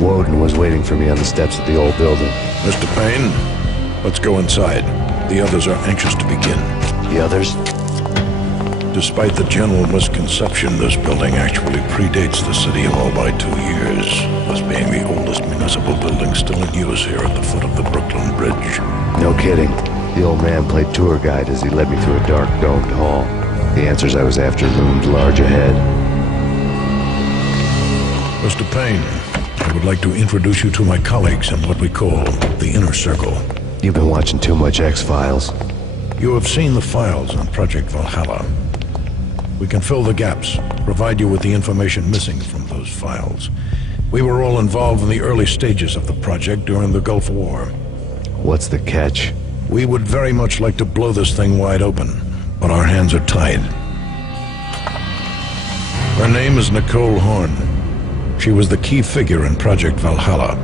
Woden was waiting for me on the steps of the old building. Mr. Payne, let's go inside. The others are anxious to begin. The others? Despite the general misconception, this building actually predates the City Hall by 2 years, thus being the oldest municipal building still in use here at the foot of the Brooklyn Bridge. No kidding. The old man played tour guide as he led me through a dark, domed hall. The answers I was after loomed large ahead. Mr. Payne, I would like to introduce you to my colleagues in what we call the Inner Circle. You've been watching too much X-Files. You have seen the files on Project Valhalla. We can fill the gaps, provide you with the information missing from those files. We were all involved in the early stages of the project during the Gulf War. What's the catch? We would very much like to blow this thing wide open, but our hands are tied. Her name is Nicole Horn. She was the key figure in Project Valhalla.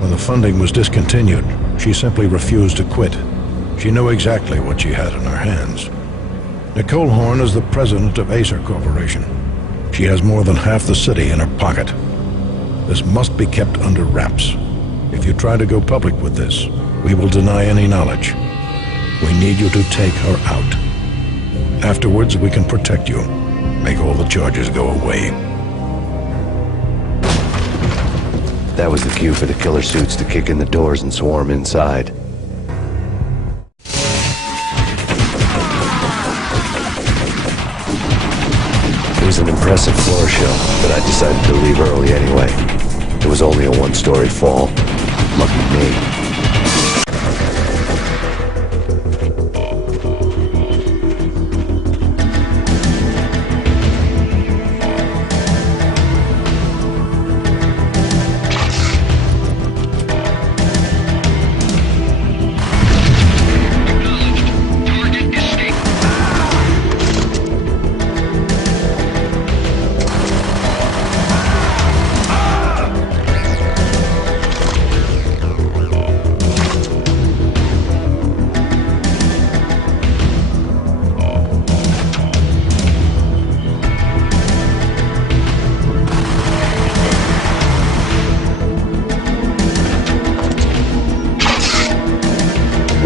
When the funding was discontinued, she simply refused to quit. She knew exactly what she had in her hands. Nicole Horn is the president of Acer Corporation. She has more than half the city in her pocket. This must be kept under wraps. If you try to go public with this, we will deny any knowledge. We need you to take her out. Afterwards, we can protect you, make all the charges go away. That was the cue for the killer suits to kick in the doors and swarm inside. It was an impressive floor show, but I decided to leave early anyway. It was only a one-story fall. Lucky me.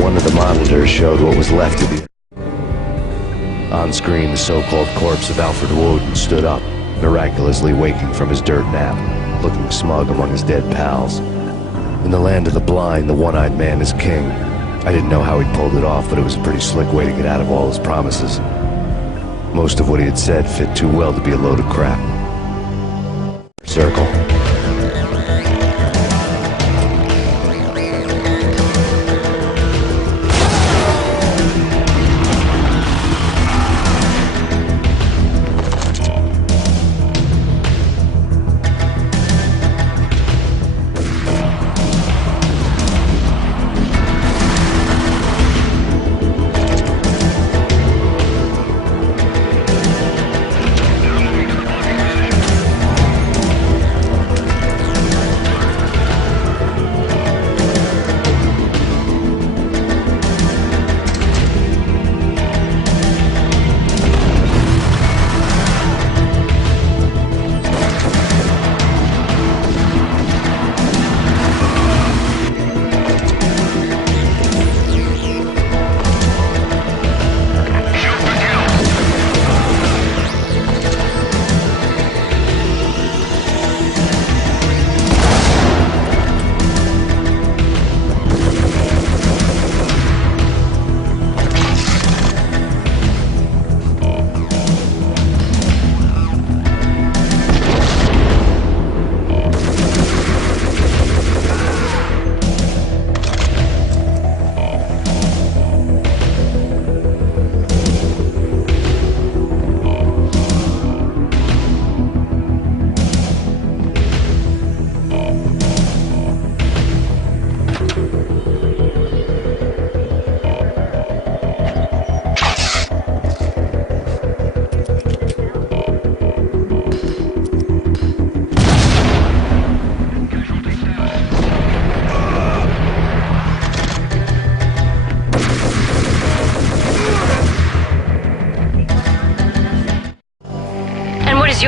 One of the monitors showed what was left of the... On screen, the so-called corpse of Alfred Woden stood up, miraculously waking from his dirt nap, looking smug among his dead pals. In the land of the blind, the one-eyed man is king. I didn't know how he'd pulled it off, but it was a pretty slick way to get out of all his promises. Most of what he had said fit too well to be a load of crap. Circle.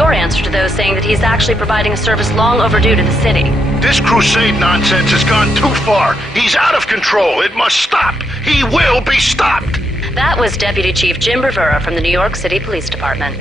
your answer to those saying that he's actually providing a service long overdue to the city? This crusade nonsense has gone too far. He's out of control. It must stop. He will be stopped. That was Deputy Chief Jim Bravura from the New York City Police Department.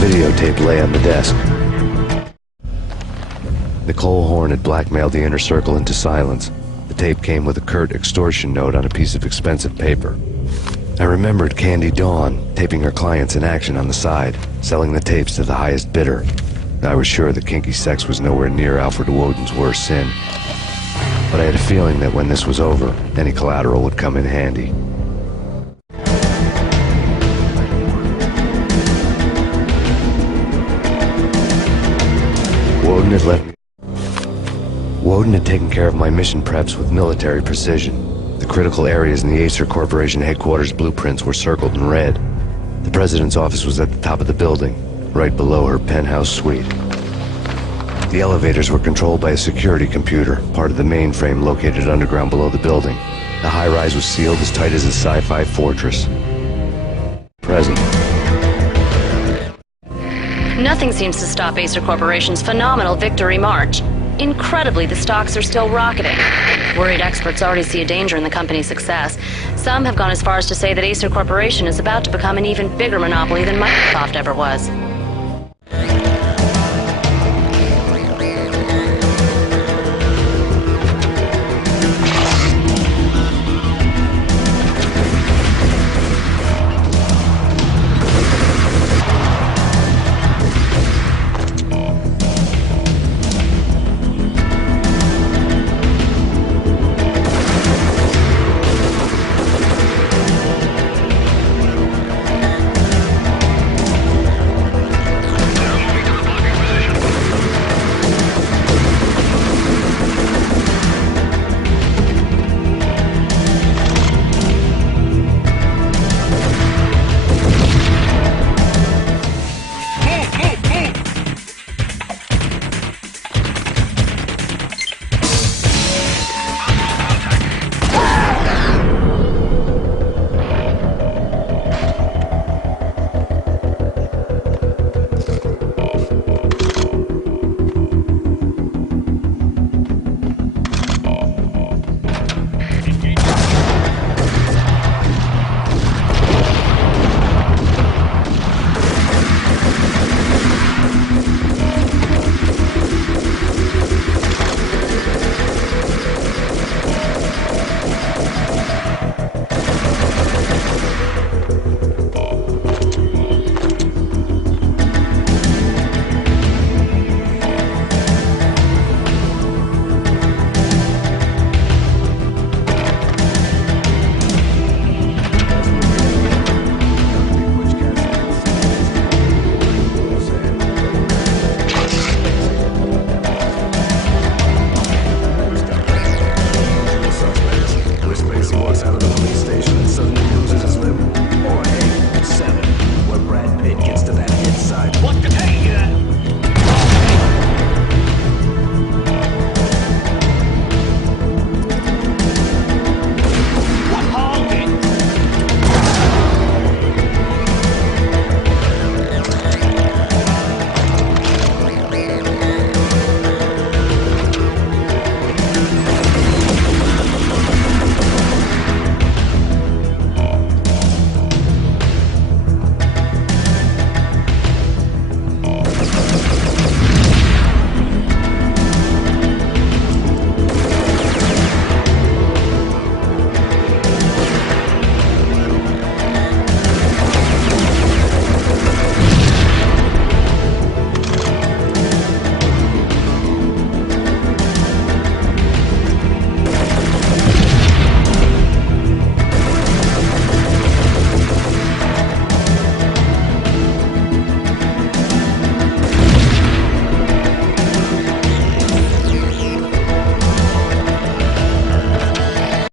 Videotape lay on the desk. Nicole Horn had blackmailed the Inner Circle into silence. The tape came with a curt extortion note on a piece of expensive paper. I remembered Candy Dawn taping her clients in action on the side, selling the tapes to the highest bidder. I was sure that kinky sex was nowhere near Alfred Woden's worst sin. But I had a feeling that when this was over, any collateral would come in handy. Woden had taken care of my mission preps with military precision. The critical areas in the Acer Corporation headquarters blueprints were circled in red. The president's office was at the top of the building, right below her penthouse suite. The elevators were controlled by a security computer, part of the mainframe located underground below the building. The high-rise was sealed as tight as a sci-fi fortress. Present. Nothing seems to stop Acer Corporation's phenomenal victory march. Incredibly, the stocks are still rocketing. Worried experts already see a danger in the company's success. Some have gone as far as to say that Acer Corporation is about to become an even bigger monopoly than Microsoft ever was.